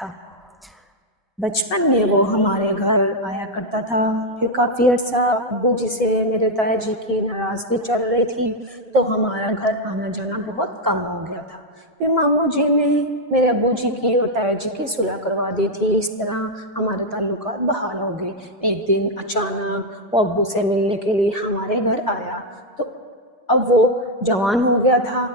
تھا۔ بچپن میں وہ ہمارے گھر آیا کرتا تھا، پھر کافی عرصہ ابو جی سے میرے تایا جی کی ناراضگی چل رہی تھی تو ہمارا گھر آنا جانا بہت کم ہو گیا تھا۔ پھر ماموں جی نے میرے ابو جی کی اور تایا جی کی صلح کروا دی تھی، اس طرح ہمارے تعلقات بحال ہو گئے۔ ایک دن اچانک وہ ابو سے ملنے کے لیے ہمارے گھر آیا تو اب وہ جوان ہو گیا تھا۔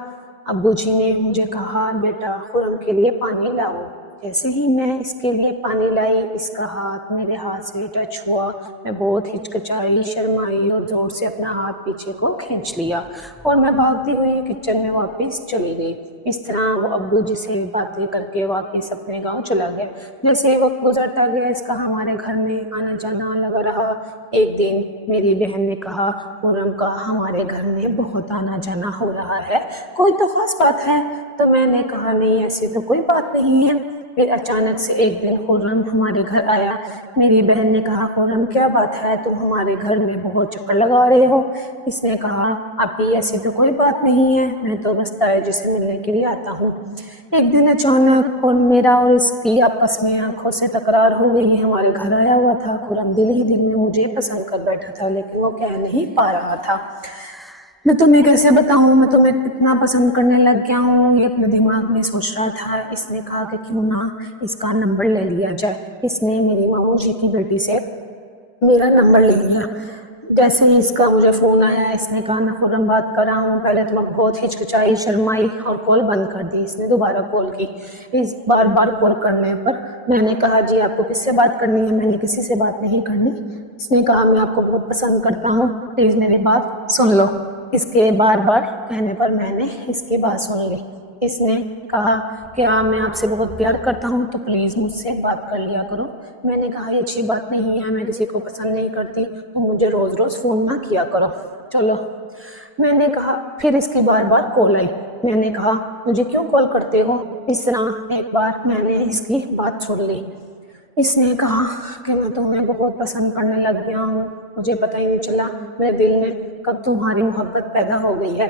ابو جی نے مجھے کہا، بیٹا خرم کے لیے پانی لاؤ۔ جیسے ہی میں اس کے لیے پانی لائی، اس کا ہاتھ میرے ہاتھ سے ٹچ ہوا، میں بہت ہچکچائی، شرمائی اور زور سے اپنا ہاتھ پیچھے کو کھینچ لیا اور میں بھاگتی ہوئی کچن میں واپس چلی گئی۔ اس طرح وہ ابو جی سے باتیں کر کے واپس اپنے گاؤں چلا گیا۔ جیسے ہی وقت گزرتا گیا، اس کا ہمارے گھر میں آنا جانا لگا رہا۔ ایک دن میری بہن نے کہا، خرم کا ہمارے گھر میں بہت آنا جانا ہو رہا ہے، کوئی تو خاص بات ہے؟ تو میں نے کہا، نہیں ایسی تو کوئی بات نہیں ہے۔ پھر اچانک سے ایک دن خرم ہمارے گھر آیا۔ میری بہن نے کہا، خرم کیا بات ہے، تم ہمارے گھر میں بہت چکر لگا رہے ہو؟ اس نے کہا، آپی ایسی تو کوئی بات نہیں ہے، میں تو بس تایا جی سے ملنے کے لیے آتا ہوں۔ ایک دن اچانک اور میرا اور اس کی آپس میں آنکھوں سے تکرار ہو گئی۔ ہمارے گھر آیا ہوا تھا خرم، دل ہی دل میں مجھے پسند کر بیٹھا تھا، لیکن وہ کہہ نہیں پا رہا تھا۔ میں تمہیں کیسے بتاؤں، میں تمہیں کتنا پسند کرنے لگ گیا ہوں، یہ اپنے دماغ میں سوچ رہا تھا۔ اس نے کہا کہ کیوں نہ اس کا نمبر لے لیا جائے۔ اس نے میری ماموں جی کی بیٹی سے میرا نمبر لے لیا۔ جیسے ہی اس کا مجھے فون آیا، اس نے کہا، میں خرم بات کر رہا ہوں۔ پہلے تو میں بہت ہچکچائی، شرمائی اور کال بند کر دی۔ اس نے دوبارہ کال کی۔ اس بار بار کال کرنے پر میں نے کہا، جی آپ کو کس سے بات کرنی ہے؟ میں نے کسی سے بات نہیں کرنی۔ اس نے کہا، میں آپ کو بہت پسند کرتا ہوں، پلیز میری بات سن لو۔ اس کے بار بار کہنے پر میں نے اس کی بات سن لی۔ اس نے کہا کہ میں آپ سے بہت پیار کرتا ہوں، تو پلیز مجھ سے بات کر لیا کرو۔ میں نے کہا، یہ اچھی بات نہیں ہے، میں کسی کو پسند نہیں کرتی، تو مجھے روز روز فون نہ کیا کرو۔ چلو، میں نے کہا، پھر اس کی بار بار کال آئی۔ میں نے کہا، مجھے کیوں کال کرتے ہو؟ اس طرح ایک بار میں نے اس کی بات سن لی۔ اس نے کہا کہ میں تمہیں بہت پسند کرنے لگ گیا ہوں، مجھے پتہ ہی نہیں چلا میرے دل میں کب تمہاری محبت پیدا ہو گئی ہے۔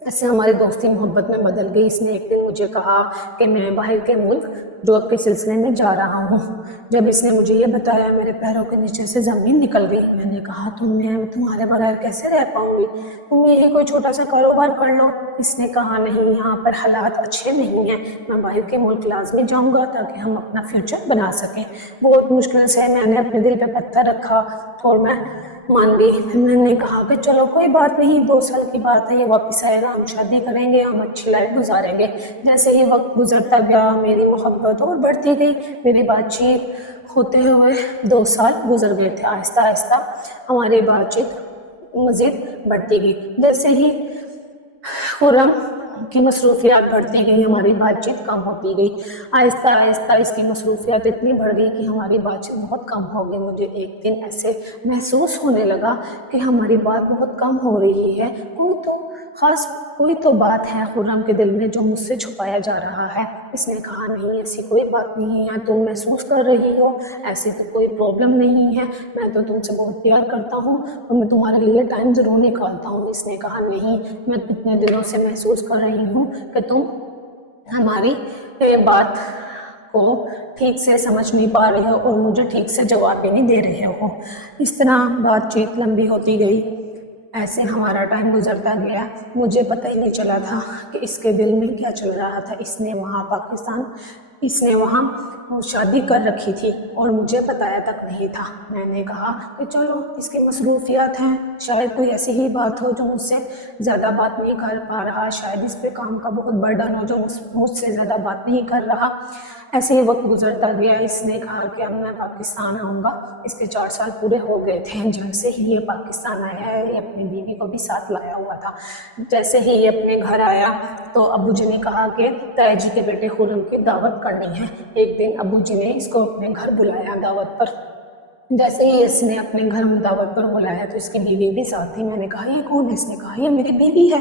ایسے ہماری دوستی محبت میں بدل گئی۔ اس نے ایک دن مجھے کہا کہ میں باہر کے ملک جاب کے سلسلے میں جا رہا ہوں۔ جب اس نے مجھے یہ بتایا، میرے پیروں کے نیچے سے زمین نکل گئی۔ میں نے کہا، میں تمہارے بغیر کیسے رہ پاؤں گی؟ تم یہی کوئی چھوٹا سا کاروبار کر لو۔ اس نے کہا، نہیں، یہاں پر حالات اچھے نہیں ہیں، میں باہر کے ملک لازمی جاؤں گا تاکہ ہم اپنا فیوچر بنا سکیں۔ بہت مشکل سے میں نے اپنے دل پہ پتھر رکھا اور میں مان گئی۔ میں نے کہا کہ چلو کوئی بات نہیں، 2 سال کی بات ہے، یہ واپس آئے گا، ہم شادی کریں گے، ہم اچھی لائف گزاریں گے۔ جیسے ہی وقت گزرتا گیا، میری محبت اور بڑھتی گئی۔ میری بات چیت ہوتے ہوئے 2 سال گزر گئے تھے۔ آہستہ آہستہ ہماری بات چیت مزید بڑھتی گئی۔ جیسے ہی خرم کی مصروفیات بڑھتی گئی، ہماری بات چیت کم ہوتی گئی۔ آہستہ آہستہ اس کی مصروفیات اتنی بڑھ گئی کہ ہماری بات چیت بہت کم ہو گئی۔ مجھے ایک دن ایسے محسوس ہونے لگا کہ ہماری بات بہت کم ہو رہی ہے، کوئی تو بات ہے خرم کے دل میں جو مجھ سے چھپایا جا رہا ہے۔ اس نے کہا، نہیں ایسی کوئی بات نہیں ہے، تم محسوس کر رہی ہو، ایسی تو کوئی پرابلم نہیں ہے، میں تو تم سے بہت پیار کرتا ہوں اور میں تمہارے لیے ٹائم ضرور نکالتا ہوں۔ اس نے کہا، نہیں، میں اتنے دنوں سے محسوس کر رہی ہوں کہ تم ہماری بات کو ٹھیک سے سمجھ نہیں پا رہے ہو اور مجھے ٹھیک سے جواب بھی نہیں دے رہے ہو۔ اس طرح بات چیت لمبی ہوتی گئی۔ ایسے ہمارا ٹائم گزرتا گیا، مجھے پتہ ہی نہیں چلا تھا کہ اس کے دل میں کیا چل رہا تھا۔ اس نے وہاں شادی کر رکھی تھی اور مجھے بتایا تک نہیں تھا۔ میں نے کہا کہ چلو اس کی مصروفیات ہیں، شاید کوئی ایسی ہی بات ہو جو مجھ سے زیادہ بات نہیں کر پا رہا، شاید اس پہ کام کا بہت برڈن ہو جو مجھ سے زیادہ بات نہیں کر رہا۔ ایسے ہی وقت گزرتا گیا۔ اس نے کہا کہ اب میں پاکستان آؤں گا۔ اس کے 4 سال پورے ہو گئے تھے جب سے ہی یہ پاکستان آیا ہے۔ یہ اپنی بیوی کو بھی ساتھ لایا ہوا تھا۔ جیسے ہی یہ اپنے گھر آیا تو ابو جی نے کہا کہ تایا جی کے بیٹے خرم کی دعوت کرنی ہے۔ ایک دن ابو جی نے اس کو اپنے گھر بلایا دعوت پر۔ جیسے ہی اس نے اپنے گھر میں دعوت پر بلایا تو اس کی بیوی بھی ساتھ تھی۔ میں نے کہا، یہ کون ہے؟ اس نے کہا، یہ میری بیوی ہے۔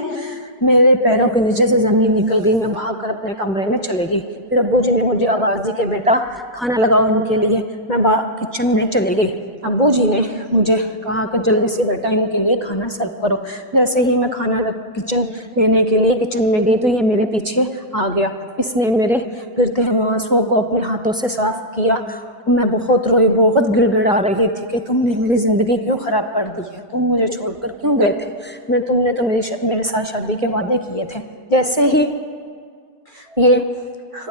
میرے پیروں کے نیچے سے زمین نکل گئی، میں بھاگ کر اپنے کمرے میں چلی گئی۔ پھر ابو جی نے مجھے آواز دی کہ بیٹا کھانا لگاؤ ان کے لیے۔ میں کچن میں چلی گئی۔ ابو جی نے مجھے کہا کہ جلدی سے بیٹا ان کے لیے کھانا سرو کرو۔ جیسے ہی میں کھانا کچن لینے کے لیے کچن میں گئی تو یہ میرے پیچھے آ گیا۔ اس نے میرے گرتے ہوئے آنسوؤں کو اپنے ہاتھوں سے صاف کیا۔ میں بہت روئی، بہت گڑ گڑا رہی تھی کہ تم نے میری زندگی کیوں خراب کر دی ہے، تم مجھے چھوڑ کر کیوں گئے تھے، تم نے تو میرے ساتھ شادی کے وعدے کیے تھے۔ جیسے ہی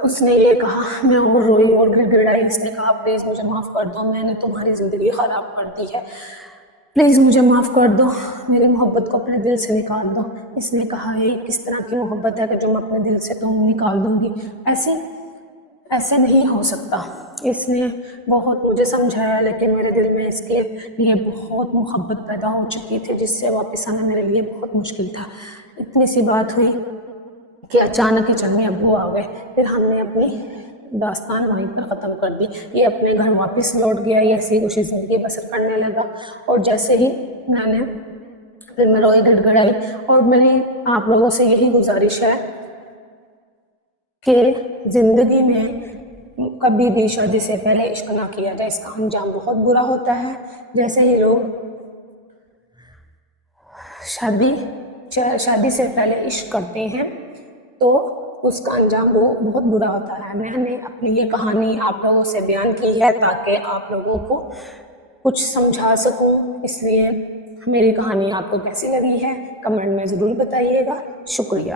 اس نے یہ کہا میں اور روئی اور گڑ گڑائی۔ اس نے کہا پلیز مجھے معاف کر دو، میں نے تمہاری زندگی خراب کر دی ہے، پلیز مجھے معاف کر دو، میری محبت کو اپنے دل سے نکال دو۔ اس نے کہا یہ کس طرح کی محبت ہے کہ جو میں اپنے دل سے تم نکال دوں گی، ایسے نہیں ہو سکتا۔ اس نے بہت مجھے سمجھایا لیکن میرے دل میں اس کے لیے بہت محبت پیدا ہو چکی تھی جس سے واپس آنا میرے لیے بہت مشکل تھا۔ اتنی سی بات ہوئی کہ اچانک ہی چلنے ابو آ گئے۔ پھر ہم نے اپنی داستان وہیں پر ختم کر دی۔ یہ اپنے گھر واپس لوٹ گیا، یہ ایسی خوشی زندگی بسر کرنے لگا۔ اور جیسے ہی پھر میں روئی گڑ گڑائی۔ اور میری آپ لوگوں سے یہی گزارش ہے کہ زندگی میں کبھی بھی شادی سے پہلے عشق نہ کیا جائے، اس کا انجام بہت برا ہوتا ہے۔ جیسے ہی لوگ شادی سے پہلے عشق کرتے ہیں تو اس کا انجام بہت برا ہوتا ہے۔ میں نے اپنی یہ کہانی آپ لوگوں سے بیان کی ہے تاکہ آپ لوگوں کو کچھ سمجھا سکوں، اس لیے میری کہانی آپ کو کیسی لگی ہے کمنٹ میں ضرور بتائیے گا۔ شکریہ۔